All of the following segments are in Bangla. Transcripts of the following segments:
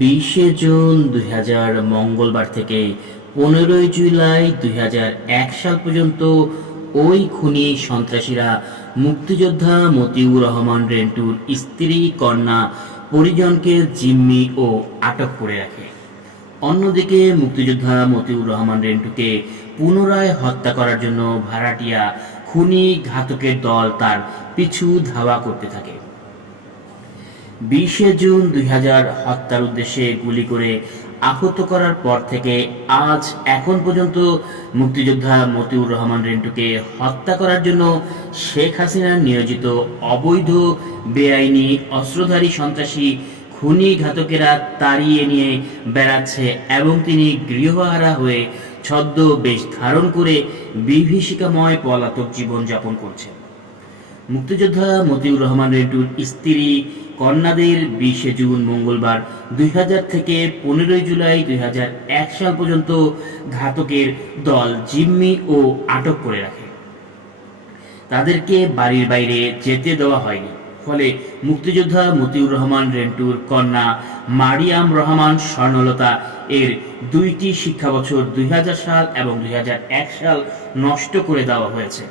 20 জুন 2000 মঙ্গলবার থেকে 15 জুলাই 2001 সাল পর্যন্ত ওই খুনি সন্ত্রাসীরা মুক্তিযোদ্ধা মতিউর রহমান রেন্টুর স্ত্রী, কন্যা, পরিজনকে জিম্মি ও আটক করে রাখে। অন্যদিকে মুক্তিযোদ্ধা মতিউর রহমান রেন্টুকে পুনরায় হত্যা করার জন্য ভাড়াটিয়া খুনি ঘাতকের দল তার পিছু ধাওয়া করতে থাকে। 20 জুন 2000 হত্যার উদ্দেশ্যে গুলি করে আহত করার পর থেকে আজ এখন পর্যন্ত মুক্তিযোদ্ধা মতিউর রহমান রেন্টুকে হত্যা করার জন্য শেখ হাসিনা নিয়োজিত অবৈধ, বেআইনি, অস্ত্রধারী সন্ত্রাসী খুনি ঘাতকেরা তাড়িয়ে নিয়ে বেড়াচ্ছে এবং তিনি গৃহহারা হয়ে ছদ্মবেশ ধারণ করে বিভীষিকাময় পলাতক জীবনযাপন করছেন। মুক্তিযোদ্ধা মতিউর রহমান রেন্টুর স্ত্রী, কন্যাদের 20 জুন মঙ্গলবার 2000 থেকে 15 জুলাই 2001 সাল পর্যন্ত ঘাতকের দল জিম্মি ও আটক করে রাখে। তাদেরকে বাড়ির বাইরে যেতে দেওয়া হয়নি। ফলে মুক্তিযোদ্ধা মতিউর রহমান রেন্টুর কন্যা মারিয়াম রহমান স্বর্ণলতা এর 2টি শিক্ষাবছর 2000 সাল এবং 2001 সাল নষ্ট করে দেওয়া হয়েছে।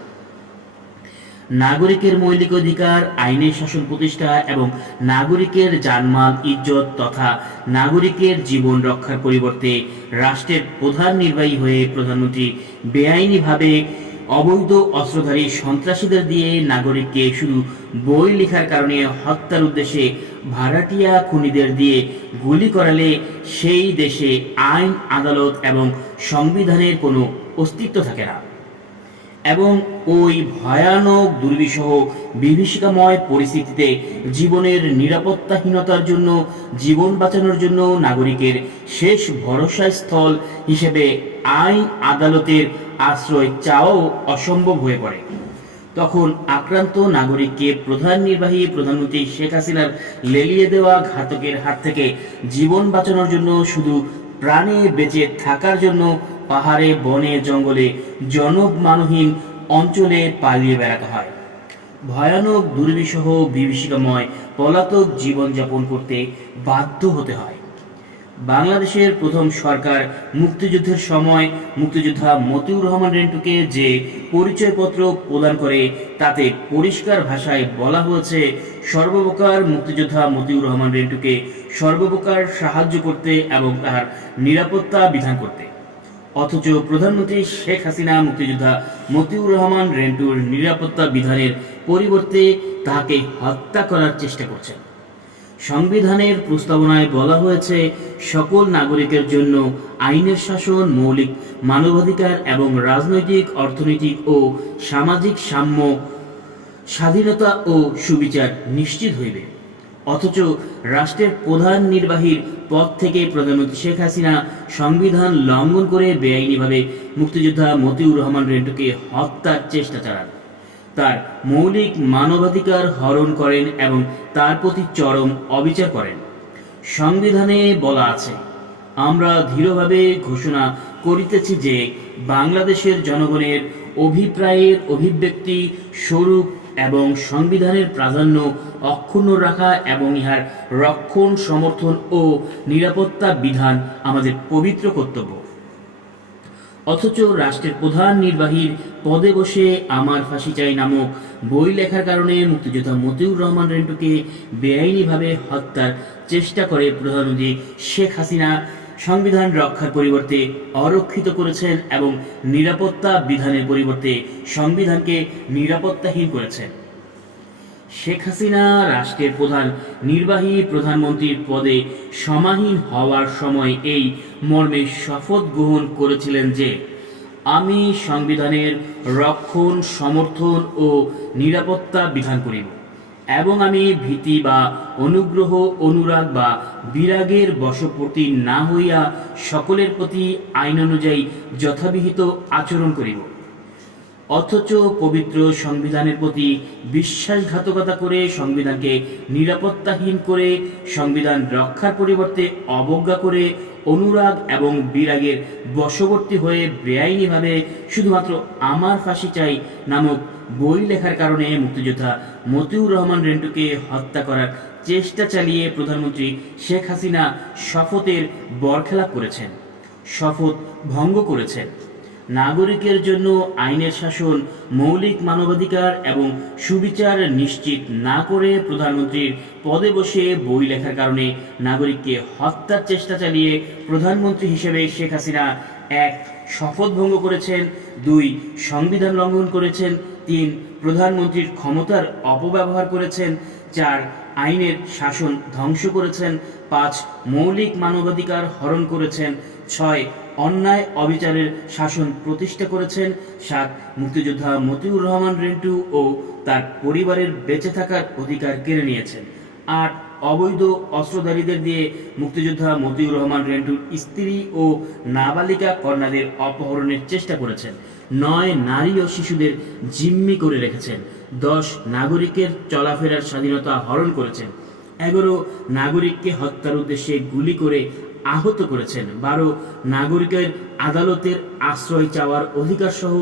নাগরিকের মৌলিক অধিকার, আইনের শাসন প্রতিষ্ঠা এবং নাগরিকের জানমাল, ইজ্জত তথা নাগরিকের জীবন রক্ষার পরিবর্তে রাষ্ট্রের প্রধান নির্বাহী হয়ে প্রধানমন্ত্রী বেআইনিভাবে অবৈধ অস্ত্রধারী সন্ত্রাসীদের দিয়ে নাগরিককে শুধু বই লেখার কারণে হত্যার উদ্দেশ্যে ভাড়াটিয়া খুনিদের দিয়ে গুলি করালে সেই দেশে আইন, আদালত এবং সংবিধানের কোনো অস্তিত্ব থাকে না এবং ওই ভয়ানক, দুর্বিষহ, বিভীষিকাময় পরিস্থিতিতে জীবনের নিরাপত্তাহীনতার জন্য, জীবন বাঁচানোর জন্য নাগরিকের শেষ ভরসা স্থল হিসেবে আইন, আদালতের আশ্রয় চাওয়াও অসম্ভব হয়ে পড়ে। তখন আক্রান্ত নাগরিককে প্রধান নির্বাহী প্রধানমন্ত্রী শেখ হাসিনার লেলিয়ে দেওয়া ঘাতকের হাত থেকে জীবন বাঁচানোর জন্য, শুধু প্রাণে বেঁচে থাকার জন্য পাহাড়ে, বনে, জঙ্গলে, জনমানবহীন অঞ্চলে পালিয়ে বেড়াতে হয়। ভয়ানক, দুর্বিষহ, বিভীষিকাময় পলাতক জীবনযাপন করতে বাধ্য হতে হয়। বাংলাদেশের প্রথম সরকার মুক্তিযুদ্ধের সময় মুক্তিযোদ্ধা মতিউর রহমান রেন্টুকে যে পরিচয়পত্র প্রদান করে তাতে পরিষ্কার ভাষায় বলা হয়েছে সর্বপ্রকার মুক্তিযোদ্ধা মতিউর রহমান রেন্টুকে সর্বপ্রকার সাহায্য করতে এবং তার নিরাপত্তা বিধান করতে। অথচ প্রধানমন্ত্রী শেখ হাসিনা মুক্তিযোদ্ধা মতিউর রহমান রেন্টুর নিরাপত্তা বিধানের পরিবর্তে তাকে হত্যা করার চেষ্টা করছেন। সংবিধানের প্রস্তাবনায় বলা হয়েছে সকল নাগরিকের জন্য আইনের শাসন, মৌলিক মানবাধিকার এবং রাজনৈতিক, অর্থনৈতিক ও সামাজিক সাম্য, স্বাধীনতা ও সুবিচার নিশ্চিত হইবে। অথচ রাষ্ট্রের প্রধান নির্বাহীর পদ থেকে প্রধানমন্ত্রী শেখ হাসিনা সংবিধান লঙ্ঘন করে বেআইনিভাবে মুক্তিযোদ্ধা মতিউর রহমান রেন্টুকে হত্যার চেষ্টা চালান, তার মৌলিক মানবাধিকার হরণ করেন এবং তার প্রতি চরম অবিচার করেন। সংবিধানে বলা আছে, আমরা দৃঢ়ভাবে ঘোষণা করিতেছি যে বাংলাদেশের জনগণের অভিপ্রায়ের অভিব্যক্তি স্বরূপ এবং সংবিধানের প্রাধান্য অক্ষুণ্ণ রাখা এবং ইহার রক্ষণ, সমর্থন ও নিরাপত্তা বিধান আমাদের পবিত্র কর্তব্য। অথচ রাষ্ট্রের প্রধান নির্বাহীর পদে বসে আমার ফাঁসি চাই নামক বই লেখার কারণে মুক্তিযোদ্ধা মতিউর রহমান রেন্টুকে বেআইনিভাবে হত্যার চেষ্টা করে প্রধানমন্ত্রী শেখ হাসিনা সংবিধান রক্ষার পরিবর্তে অরক্ষিত করেছেন এবং নিরাপত্তা বিধানের পরিবর্তে সংবিধানকে নিরাপত্তাহীন করেছেন। শেখ হাসিনা রাষ্ট্রের প্রধান নির্বাহী প্রধানমন্ত্রীর পদে সমাসীন হওয়ার সময় এই মর্মে শপথ গ্রহণ করেছিলেন যে আমি সংবিধানের রক্ষণ, সমর্থন ও নিরাপত্তা বিধান করিব এবং আমি ভীতি বা অনুগ্রহ, অনুরাগ বা বিরাগের বশবর্তী না হইয়া সকলের প্রতি আইন অনুযায়ী যথাবিহিত আচরণ করিব। অথচ পবিত্র সংবিধানের প্রতি বিশ্বাসঘাতকতা করে, সংবিধানকে নিরাপত্তাহীন করে, সংবিধান রক্ষার পরিবর্তে অবজ্ঞা করে, অনুরাগ এবং বিরাগের বশবর্তী হয়ে বেআইনিভাবে শুধুমাত্র আমার ফাঁসি চাই নামক বই লেখার কারণে মুক্তিযোদ্ধা মতিউর রহমান রেন্টুকে হত্যা করার চেষ্টা চালিয়ে প্রধানমন্ত্রী শেখ হাসিনা শপথের বরখেলাপ করেছেন, শপথ ভঙ্গ করেছেন। নাগরিকের জন্য আইনের শাসন, মৌলিক মানবাধিকার এবং সুবিচার নিশ্চিত না করে প্রধানমন্ত্রীর পদে বসে বই লেখার কারণে নাগরিককে হত্যার চেষ্টা চালিয়ে প্রধানমন্ত্রী হিসেবে শেখ হাসিনা ১. শপথ ভঙ্গ করেছেন, ২. সংবিধান লঙ্ঘন করেছেন, ৩. প্রধানমন্ত্রীর ক্ষমতার অপব্যবহার করেছেন, ৪. আইনের শাসন ধ্বংস করেছেন, ৫. মৌলিক মানবাধিকার হরণ করেছেন, ৬. অন্যায় অবিচারের শাসন প্রতিষ্ঠা করেছেন, ৭. মুক্তিযোদ্ধা মতিউর রহমান রেন্টু ও তার পরিবারের বেঁচে থাকার অধিকার কেড়ে নিয়েছেন, ৮. অবৈধ অস্ত্রধারীদের দিয়ে মুক্তিযোদ্ধা মতিউর রহমান রেন্টুর স্ত্রী ও নাবালিকা কন্যাদের অপহরণের চেষ্টা করেছেন, ৯. নারী ও শিশুদের জিম্মি করে রেখেছেন, ১০. নাগরিকের চলাফেরার স্বাধীনতা হরণ করেছেন, ১১. নাগরিককে হত্যার উদ্দেশ্যে গুলি করে আহত করেছেন, ১২. নাগরিকের আদালতের আশ্রয় চাওয়ার অধিকার সহ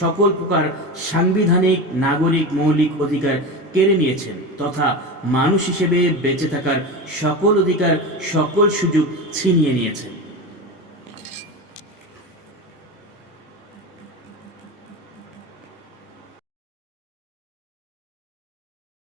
সকল প্রকার সাংবিধানিক নাগরিক মৌলিক অধিকার কেড়ে নিয়েছেন তথা মানুষ হিসেবে বেঁচে থাকার সকল অধিকার সকল সুযোগ ছিনিয়ে নিয়েছেন।